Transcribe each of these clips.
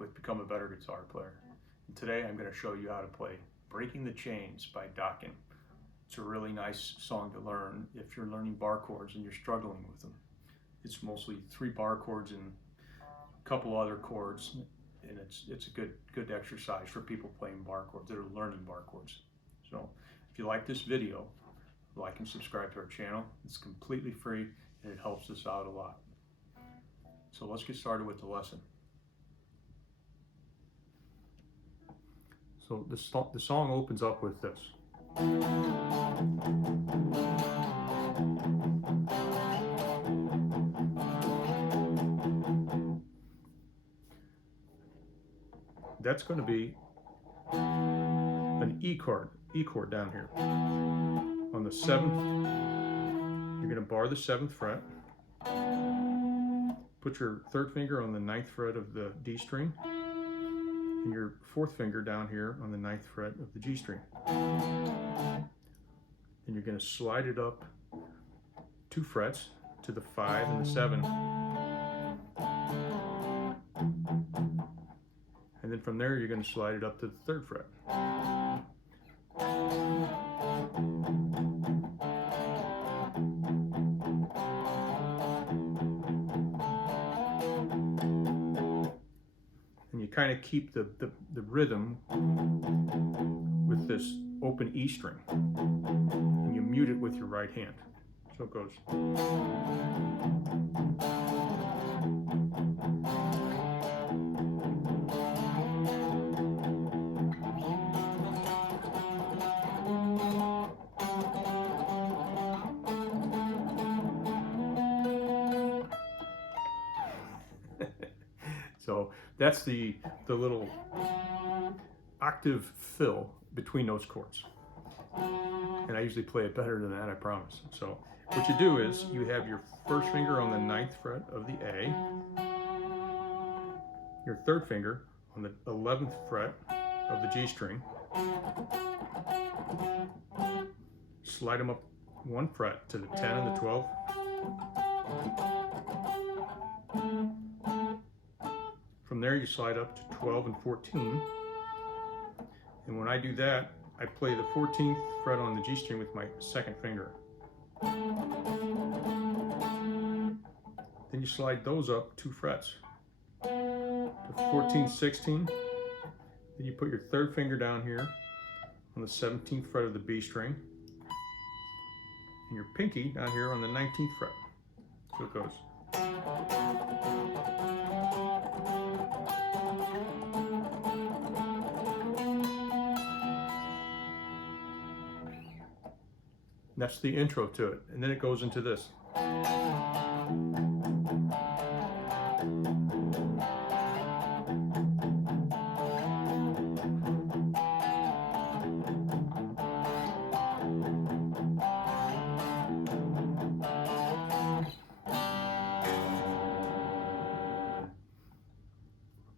with Become a Better Guitar Player. And today I'm going to show you how to play Breaking the Chains by Dokken. It's a really nice song to learn if you're learning bar chords and you're struggling with them. It's mostly 3 bar chords and a couple other chords, and it's a good exercise for people playing bar chords that are learning bar chords. So if you like this video, like and subscribe to our channel. It's completely free and it helps us out a lot. So let's get started with the lesson. So the song opens up with this. That's going to be an E chord down here. On the 7th, you're going to bar the 7th fret. Put your 3rd finger on the 9th fret of the D string, and your 4th finger down here on the 9th fret of the G string. And you're going to slide it up 2 frets to the 5 and the 7. And then from there you're going to slide it up to the 3rd fret. And you kind of keep the rhythm with this open E string, and you mute it with your right hand. So it goes. So that's the little octave fill between those chords. And I usually play it better than that, I promise. So what you do is you have your 1st finger on the 9th fret of the A, your 3rd finger on the 11th fret of the G string, slide them up 1 fret to the 10 and the 12, from there you slide up to 12 and 14, and when I do that, I play the 14th fret on the G string with my 2nd finger. Then you slide those up 2 frets to 14, 16. Then you put your 3rd finger down here on the 17th fret of the B string, and your pinky down here on the 19th fret. So it goes. That's the intro to it, and then it goes into this.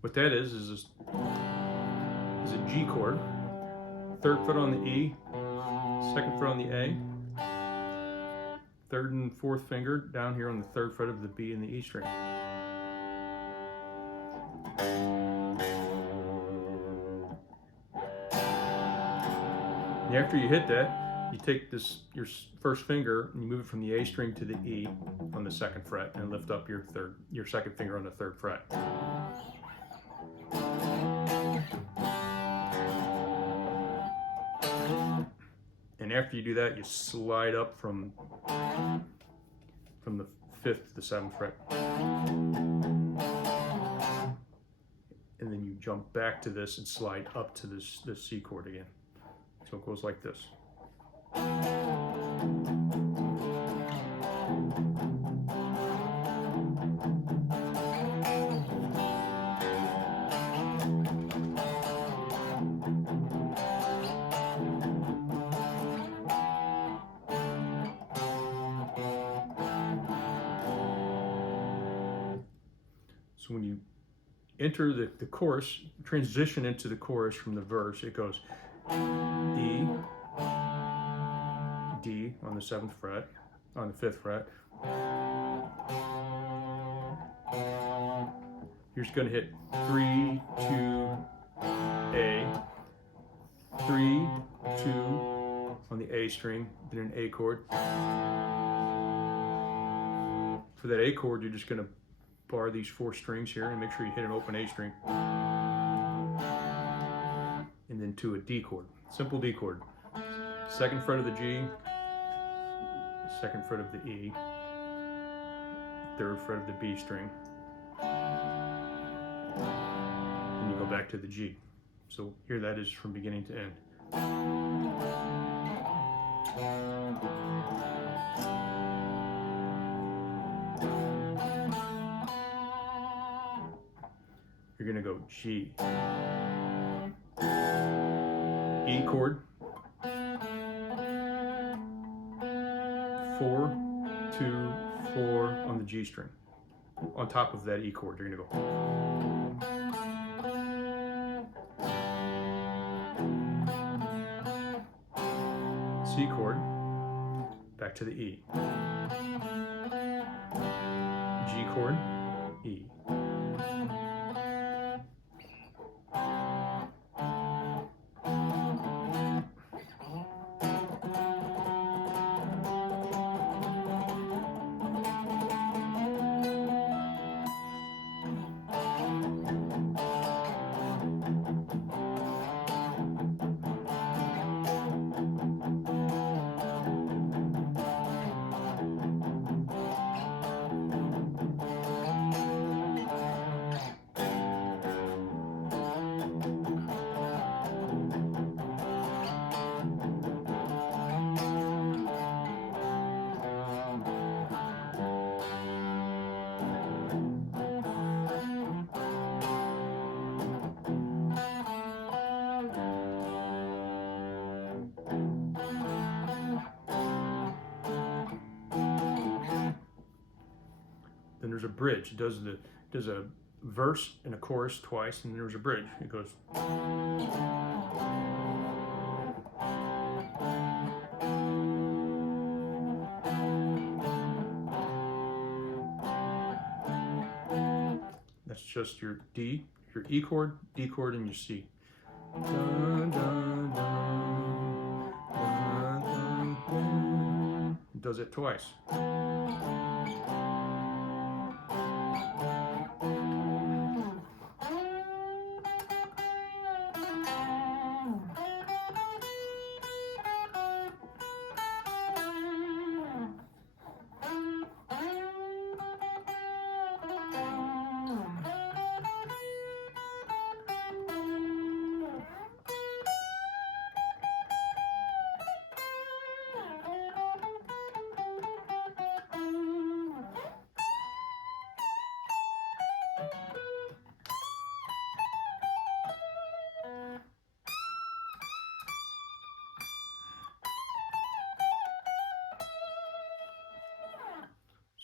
What that is a G chord, 3rd foot on the E, 2nd fret on the A, 3rd and 4th finger down here on the 3rd fret of the B and the E string. And after you hit that, you take your 1st finger and you move it from the A string to the E on the 2nd fret and lift up your 2nd finger on the 3rd fret. And after you do that, you slide up from the 5th to the 7th fret. And then you jump back to this and slide up to this C chord again. So it goes like this. So when you enter the chorus, transition into the chorus from the verse, it goes E, D on the 7th fret, on the 5th fret. you're just going to hit 3, 2, A, 3, 2 on the A string, then an A chord. For that A chord, you're just going to bar these 4 strings here and make sure you hit an open A string. And then to a D chord, simple D chord. 2nd fret of the G, 2nd fret of the E, 3rd fret of the B string. And you go back to the G. So here that is from beginning to end. You're going to go G, E chord, 4, 2, 4 on the G string. On top of that E chord, you're going to go C chord, back to the E, G chord, E. Then there's a bridge. It does a verse and a chorus twice, and there's a bridge. It goes. That's just your D, your E chord, D chord, and your C. Dun, dun, dun, dun, dun, dun. It does it twice.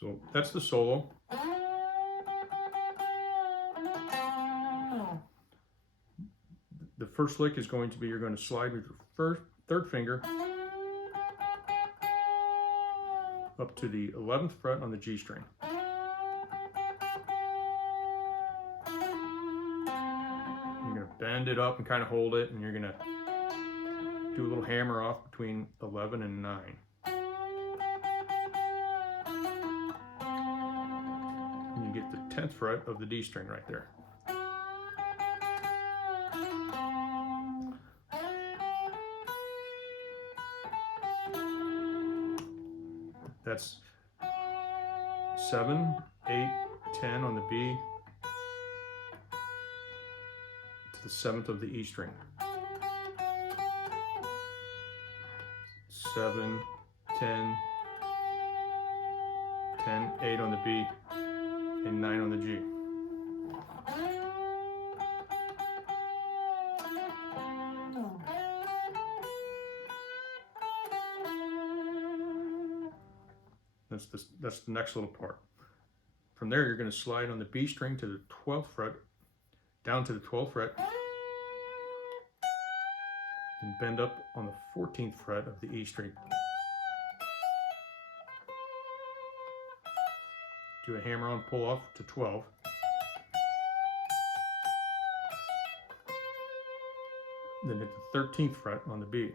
So that's the solo. The first lick is going to be, you're going to slide with your third finger up to the 11th fret on the G string. You're going to bend it up and kind of hold it, and you're going to do a little hammer off between 11 and 9. And you get the 10th fret of the D string right there. That's 7, 8, 10 on the B to the 7th of the E string. 7, 10, 10, 8 on the B, and 9 on the G. That's the next little part. From there, you're going to slide on the B string to the 12th fret, down to the 12th fret, and bend up on the 14th fret of the E string. Do a hammer on pull off to 12. then hit the 13th fret on the B.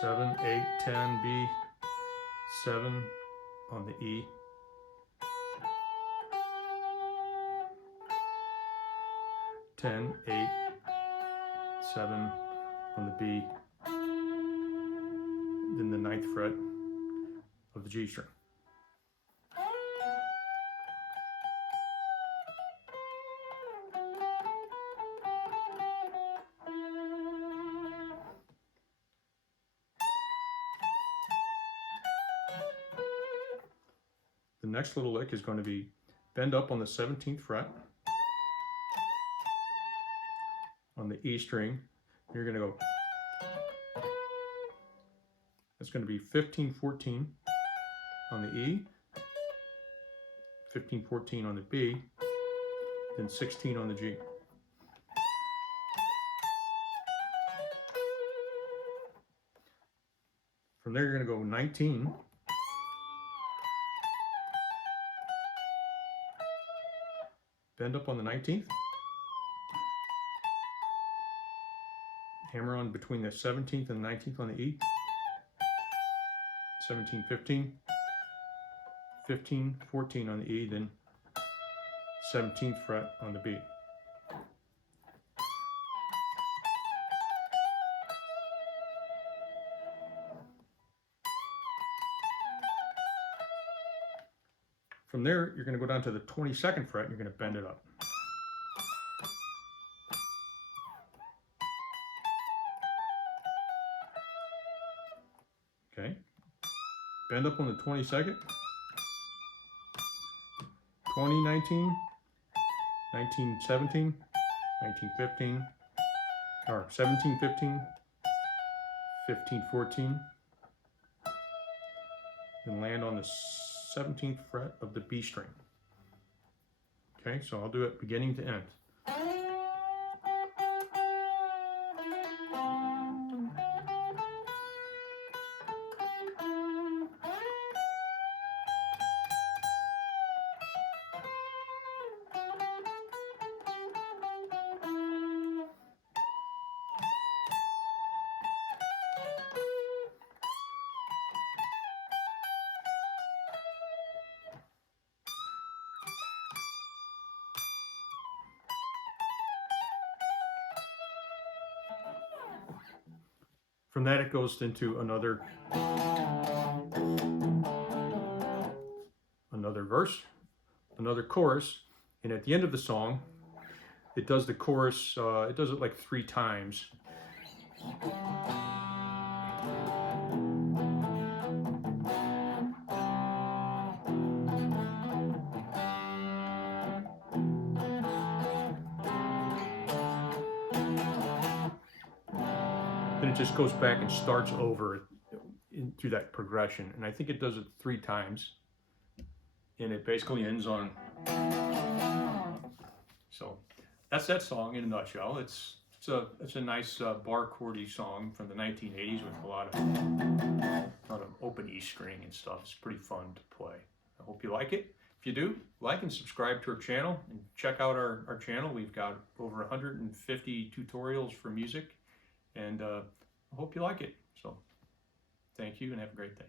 Seven, 8, 10, B, 7 on the E, 10, 8, 7 on the B, then the 9th fret of the G string. The next little lick is going to be bend up on the 17th fret on the E string. You're going to go, it's going to be 15, 14 on the E, 15, 14 on the B, then 16 on the G. From there, you're going to go 19, bend up on the 19th, hammer on between the 17th and 19th on the E, 17, 15, 15, 14 on the E, then 17th fret on the B. From there, you're going to go down to the 22nd fret and you're going to bend it up. Okay, bend up on the 22nd, 20, 19, 19, 17, 19, 15, or 17, 15, 15, 14, then land on the 17th fret of the B string. Okay, so I'll do it beginning to end. From that, it goes into another verse, another chorus, and at the end of the song, it does the chorus, it does it like 3 times. Then it just goes back and starts over into that progression. And I think it does it 3 times. And it basically ends on. So that's that song in a nutshell. It's a nice bar chordy song from the 1980s with a lot of open E string and stuff. It's pretty fun to play. I hope you like it. If you do, like and subscribe to our channel and check out our channel. We've got over 150 tutorials for music. And I hope you like it. So thank you and have a great day.